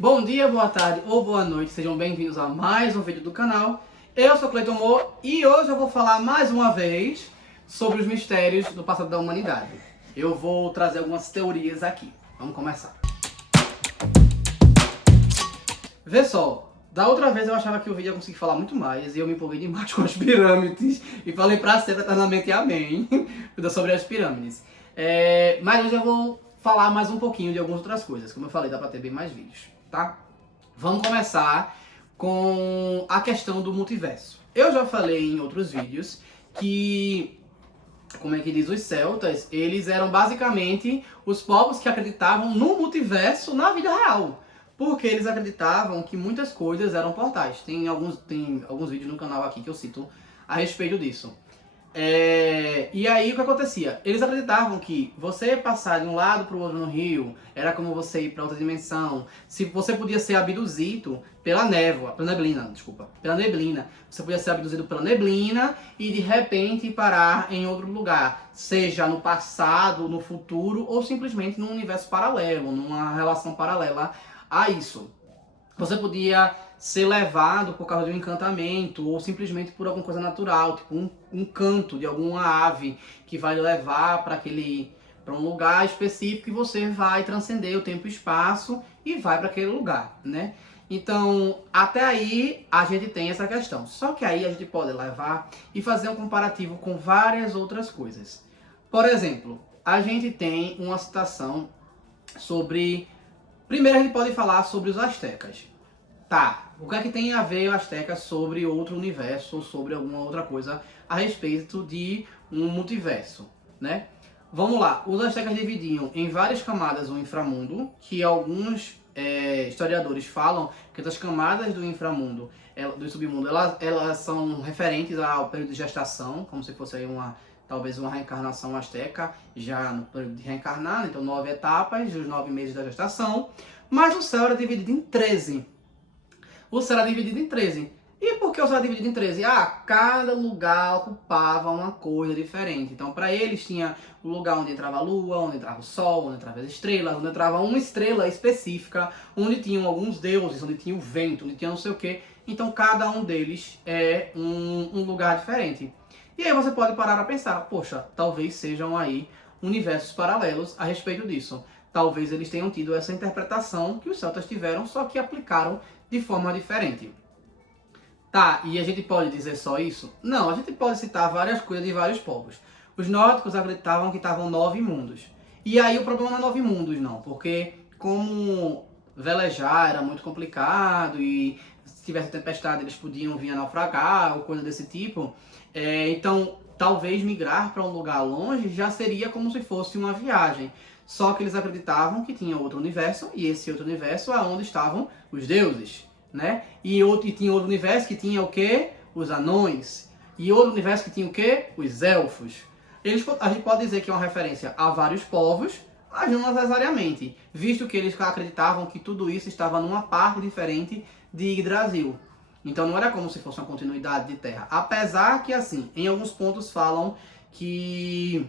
Bom dia, boa tarde ou boa noite, sejam bem-vindos a mais um vídeo do canal. Eu sou Cleiton Moore e hoje eu vou falar mais uma vez sobre os mistérios do passado da humanidade. Eu vou trazer algumas teorias aqui. Vamos começar. Vê só, da outra vez eu achava que o vídeo ia conseguir falar muito mais e eu me empolguei demais com as pirâmides e falei pra sempre eternamente amém sobre as pirâmides. Mas hoje eu vou falar mais um pouquinho de algumas outras coisas. Como eu falei, dá pra ter bem mais vídeos, tá? Vamos começar com a questão do multiverso. Eu já falei em outros vídeos que, como é que diz, os celtas, eles eram basicamente os povos que acreditavam no multiverso na vida real. Porque eles acreditavam que muitas coisas eram portais. Tem alguns vídeos no canal aqui que eu cito a respeito disso. E aí o que acontecia? Eles acreditavam que você passar de um lado para o outro no rio era como você ir para outra dimensão. Se você podia ser abduzido pela neblina, você podia ser abduzido pela neblina e de repente parar em outro lugar, seja no passado, no futuro ou simplesmente num universo paralelo, numa relação paralela a isso. Você podia ser levado por causa de um encantamento ou simplesmente por alguma coisa natural, tipo um canto de alguma ave que vai levar para um lugar específico e você vai transcender o tempo e espaço e vai para aquele lugar, né? Então, até aí a gente tem essa questão. Só que aí a gente pode levar e fazer um comparativo com várias outras coisas. Por exemplo, a gente tem uma citação sobre... Primeiro a gente pode falar sobre os astecas. Tá, o que é que tem a ver o Azteca sobre outro universo ou sobre alguma outra coisa a respeito de um multiverso, né? Vamos lá, os Aztecas dividiam em várias camadas o inframundo, que alguns historiadores falam que essas camadas do inframundo, do submundo, elas são referentes ao período de gestação, como se fosse aí talvez uma reencarnação azteca, já no período de reencarnar, então 9 etapas, os 9 meses da gestação, mas o céu era dividido em 13. O céu era dividido em 13. E por que o céu era dividido em 13? Cada lugar ocupava uma coisa diferente. Então, para eles, tinha o lugar onde entrava a lua, onde entrava o sol, onde entrava as estrelas, onde entrava uma estrela específica, onde tinham alguns deuses, onde tinha o vento, onde tinha não sei o quê. Então, cada um deles é um lugar diferente. E aí você pode parar a pensar, poxa, talvez sejam aí universos paralelos a respeito disso. Talvez eles tenham tido essa interpretação que os celtas tiveram, só que aplicaram de forma diferente. Tá, e a gente pode dizer só isso? Não, a gente pode citar várias coisas de vários povos. Os nórdicos acreditavam que estavam 9 mundos. E aí o problema não é 9 mundos não, porque como velejar era muito complicado e se tivesse tempestade eles podiam vir a naufragar ou coisa desse tipo, então talvez migrar para um lugar longe já seria como se fosse uma viagem. Só que eles acreditavam que tinha outro universo, e esse outro universo é onde estavam os deuses, né? E tinha outro universo que tinha o quê? Os anões. E outro universo que tinha o quê? Os elfos. A gente pode dizer que é uma referência a vários povos, mas não necessariamente, visto que eles acreditavam que tudo isso estava numa parte diferente de Yggdrasil. Então não era como se fosse uma continuidade de terra. Apesar que, assim, em alguns pontos falam que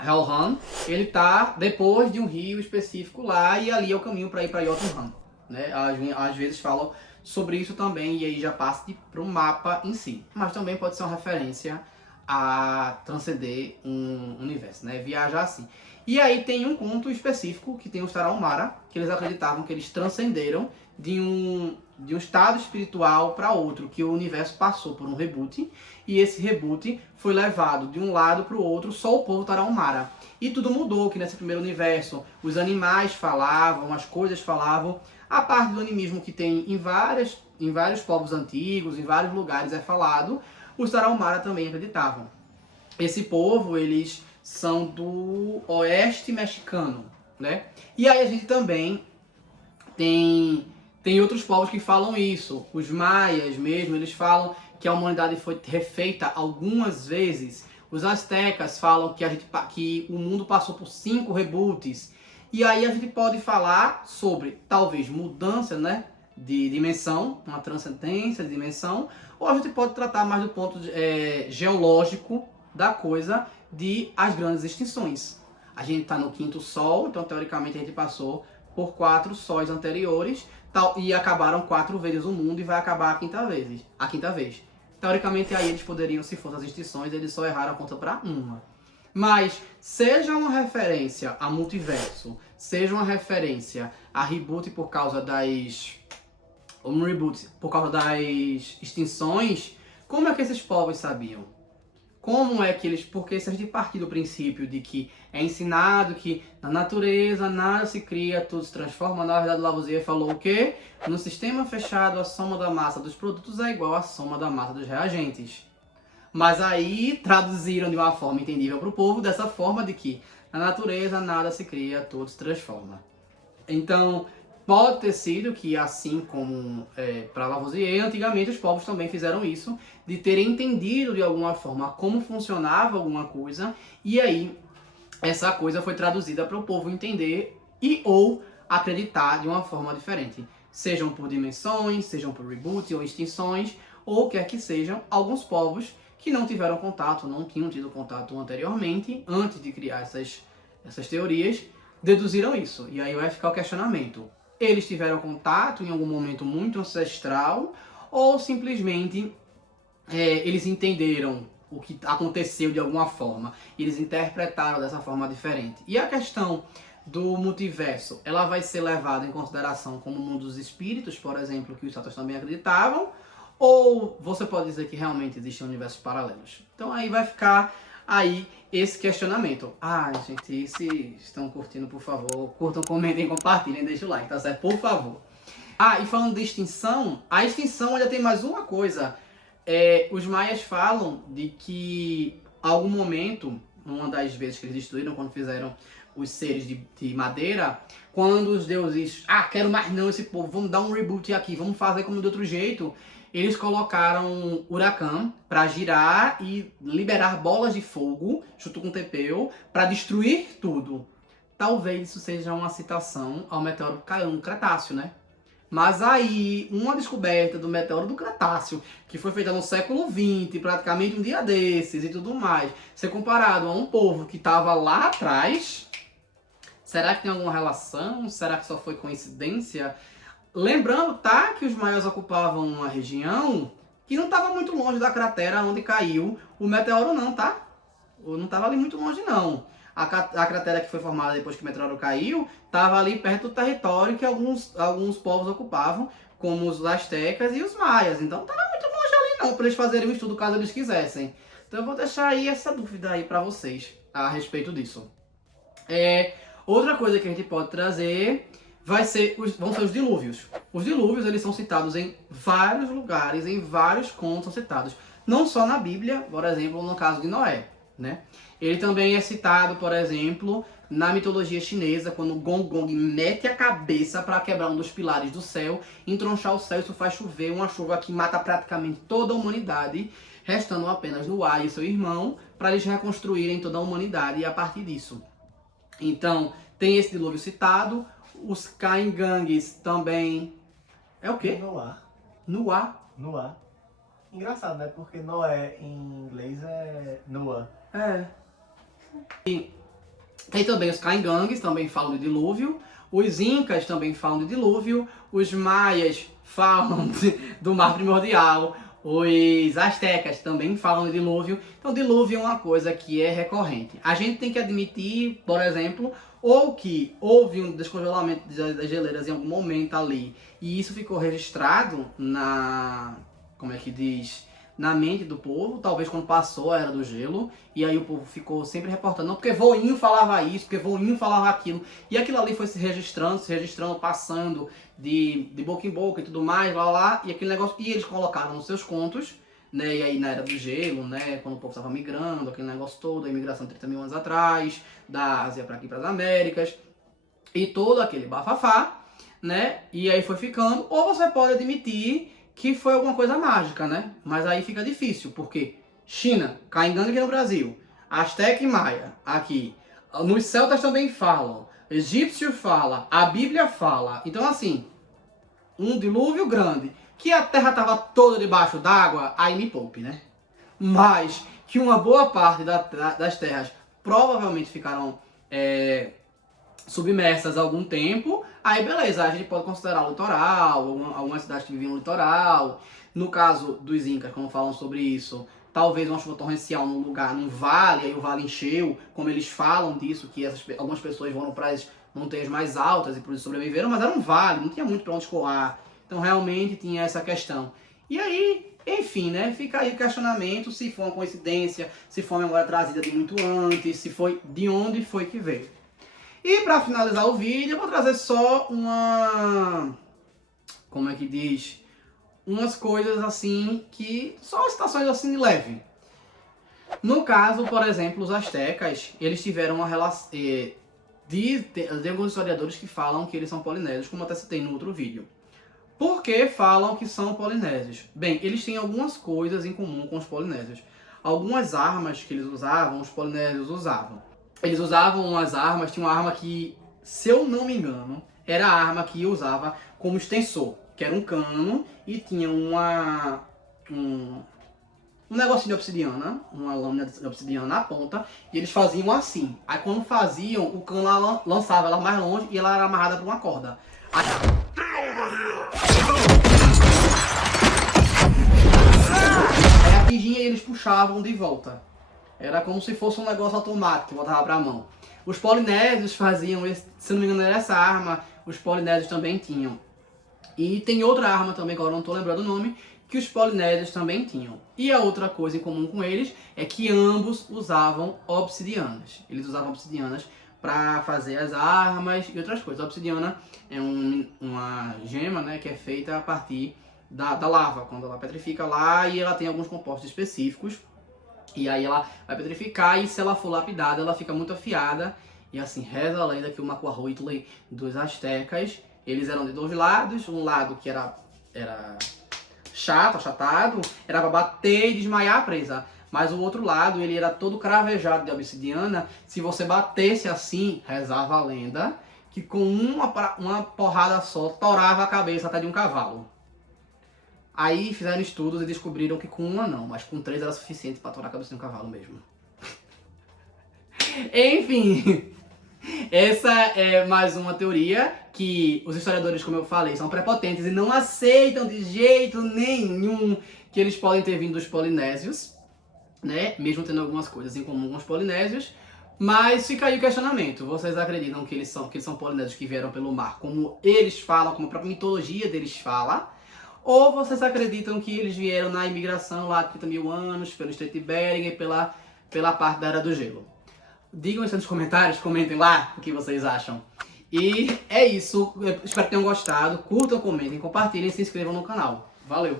Helheim, ele tá depois de um rio específico lá e ali é o caminho para ir para Jotunheim, né? Às vezes falam sobre isso também e aí já passa para o mapa em si. Mas também pode ser uma referência a transcender um universo, né? Viajar assim. E aí tem um conto específico que tem os Tarahumara, que eles acreditavam que eles transcenderam de um estado espiritual para outro, que o universo passou por um reboot, e esse reboot foi levado de um lado para o outro, só o povo Tarahumara. E tudo mudou, que nesse primeiro universo os animais falavam, as coisas falavam, a parte do animismo que tem em vários povos antigos, em vários lugares é falado, os Tarahumara também acreditavam. Esse povo, eles são do oeste mexicano, né? E aí a gente também tem outros povos que falam isso. Os maias mesmo, eles falam que a humanidade foi refeita algumas vezes. Os astecas falam que o mundo passou por 5 reboots. E aí a gente pode falar sobre, talvez, mudança, né, de dimensão, uma transcendência de dimensão, ou a gente pode tratar mais do ponto geológico da coisa, de as grandes extinções. A gente está no quinto sol, então teoricamente a gente passou por 4 sóis anteriores e acabaram 4 vezes o mundo e vai acabar a quinta vez. Teoricamente aí eles poderiam, se fossem as extinções, eles só erraram a conta para uma. Mas seja uma referência a multiverso, seja uma referência a reboot por causa das extinções, como é que esses povos sabiam? Como é que eles... Porque se a gente partir do princípio de que é ensinado que na natureza nada se cria, tudo se transforma, na verdade Lavoisier falou o quê? No sistema fechado, a soma da massa dos produtos é igual à soma da massa dos reagentes. Mas aí traduziram de uma forma entendível para o povo, dessa forma de que na natureza nada se cria, tudo se transforma. Então, pode ter sido que, assim como para Lavoisier, antigamente os povos também fizeram isso, de terem entendido de alguma forma como funcionava alguma coisa, e aí essa coisa foi traduzida para o povo entender e ou acreditar de uma forma diferente. Sejam por dimensões, sejam por reboot ou extinções, ou quer que sejam, alguns povos que não tiveram contato, não tinham tido contato anteriormente, antes de criar essas teorias, deduziram isso. E aí vai ficar o questionamento. Eles tiveram contato em algum momento muito ancestral ou simplesmente eles entenderam o que aconteceu de alguma forma, eles interpretaram dessa forma diferente. E a questão do multiverso, ela vai ser levada em consideração como o mundo dos espíritos, por exemplo, que os satas também acreditavam, ou você pode dizer que realmente existem universos paralelos? Então aí vai ficar aí esse questionamento. Gente, se estão curtindo, por favor, curtam, comentem, compartilhem, deixem o like, tá certo? Por favor. E falando de extinção, a extinção ainda tem mais uma coisa. Os maias falam de que, em algum momento, uma das vezes que eles destruíram, quando fizeram os seres de madeira, quando os deuses, quero mais não esse povo, vamos dar um reboot aqui, vamos fazer como de outro jeito, eles colocaram Huracan para girar e liberar bolas de fogo, junto com Tepeu, para destruir tudo. Talvez isso seja uma citação ao meteoro que caiu no Cretáceo, né? Mas aí, uma descoberta do meteoro do Cretáceo, que foi feita no século XX, praticamente um dia desses e tudo mais, ser comparado a um povo que estava lá atrás, será que tem alguma relação? Será que só foi coincidência? Lembrando, tá, que os maias ocupavam uma região que não estava muito longe da cratera onde caiu o meteoro não, tá? Não estava ali muito longe não. A cratera que foi formada depois que o meteoro caiu, estava ali perto do território que alguns povos ocupavam, como os astecas e os maias. Então não estava muito longe ali não, para eles fazerem um estudo caso eles quisessem. Então eu vou deixar aí essa dúvida aí para vocês a respeito disso. Outra coisa que a gente pode trazer vão ser os dilúvios. Os dilúvios, eles são citados em vários lugares, em vários contos são citados. Não só na Bíblia, por exemplo, no caso de Noé, né? Ele também é citado, por exemplo, na mitologia chinesa, quando Gong Gong mete a cabeça para quebrar um dos pilares do céu, entronchar o céu, isso faz chover uma chuva que mata praticamente toda a humanidade, restando apenas Noé e seu irmão, para eles reconstruírem toda a humanidade e a partir disso. Então, tem esse dilúvio citado. Os Caingangues também... É o quê? Noah. Noah. Engraçado, né? Porque Noé em inglês é Noah. E tem também os Caingangues, também falam de dilúvio. Os Incas também falam de dilúvio. Os Maias falam do mar primordial. Os Astecas também falam de dilúvio. Então, dilúvio é uma coisa que é recorrente. A gente tem que admitir, por exemplo, ou que houve um descongelamento das geleiras em algum momento ali, e isso ficou registrado na mente do povo, talvez quando passou a era do gelo, e aí o povo ficou sempre reportando, não, porque voinho falava isso, porque voinho falava aquilo, e aquilo ali foi se registrando, passando de boca em boca e tudo mais, lá, e aquele negócio, e eles colocaram nos seus contos, né, e aí na era do gelo, né, quando o povo estava migrando, aquele negócio todo, a imigração 30 mil anos atrás, da Ásia para aqui para as Américas, e todo aquele bafafá, né, e aí foi ficando, ou você pode admitir que foi alguma coisa mágica, né, mas aí fica difícil, porque China, Caingangue aqui no Brasil, Asteca e Maia aqui, nos celtas também falam, egípcio fala, a Bíblia fala, então assim, um dilúvio grande, que a terra estava toda debaixo d'água, aí me poupe, né? Mas que uma boa parte das terras provavelmente ficaram submersas há algum tempo, aí beleza, a gente pode considerar o litoral, algumas cidades que viviam no litoral. No caso dos Incas, como falam sobre isso, talvez uma chuva torrencial num lugar, num vale, aí o vale encheu, como eles falam disso, que algumas pessoas foram para as montanhas mais altas e por isso sobreviveram, mas era um vale, não tinha muito para onde escoar. Então realmente tinha essa questão. E aí, enfim, né, fica aí o questionamento se foi uma coincidência, se foi uma memória trazida de muito antes, se foi de onde foi que veio. E para finalizar o vídeo, eu vou trazer só uma... como é que diz? Umas coisas assim que... só citações assim leve. No caso, por exemplo, os astecas, eles tiveram uma relação... Tem alguns historiadores que falam que eles são polinésios, como até citei no outro vídeo. Por que falam que são polinésios? Bem, eles têm algumas coisas em comum com os polinésios. Algumas armas que eles usavam, os polinésios usavam. Eles usavam umas armas, tinha uma arma que, se eu não me engano, era a arma que usava como extensor, que era um cano e tinha um negocinho de obsidiana, uma lâmina de obsidiana na ponta, e eles faziam assim. Aí quando faziam, o cano lançava ela mais longe e ela era amarrada por uma corda. Aí atingia e eles puxavam de volta. Era como se fosse um negócio automático que voltava pra mão. Os polinésios faziam, se não me engano era essa arma, os polinésios também tinham. E tem outra arma também, que agora não estou lembrando o nome, que os polinésios também tinham. E a outra coisa em comum com eles é que ambos usavam obsidianas. Eles usavam obsidianas para fazer as armas e outras coisas. A obsidiana é uma gema, né, que é feita a partir da lava, quando ela petrifica lá, e ela tem alguns compostos específicos. E aí ela vai petrificar e se ela for lapidada, ela fica muito afiada. E assim, reza a lenda que o Macuahuitl dos astecas, eles eram de dois lados. Um lado que era chato, achatado, era para bater e desmaiar a presa. Mas o outro lado, ele era todo cravejado de obsidiana. Se você batesse assim, rezava a lenda, que com uma porrada só, torava a cabeça até de um cavalo. Aí fizeram estudos e descobriram que com uma não, mas com 3 era suficiente para torar a cabeça de um cavalo mesmo. Enfim, essa é mais uma teoria que os historiadores, como eu falei, são prepotentes e não aceitam de jeito nenhum que eles podem ter vindo dos polinésios, né? Mesmo tendo algumas coisas em comum com os polinésios. Mas fica aí o questionamento. Vocês acreditam que eles são polinésios que vieram pelo mar, como eles falam, como a própria mitologia deles fala? Ou vocês acreditam que eles vieram na imigração lá de 30 mil anos, pelo Estreito de Bering e pela parte da Era do Gelo? Digam isso nos comentários, comentem lá o que vocês acham. E é isso, eu espero que tenham gostado, curtam, comentem, compartilhem e se inscrevam no canal. Valeu!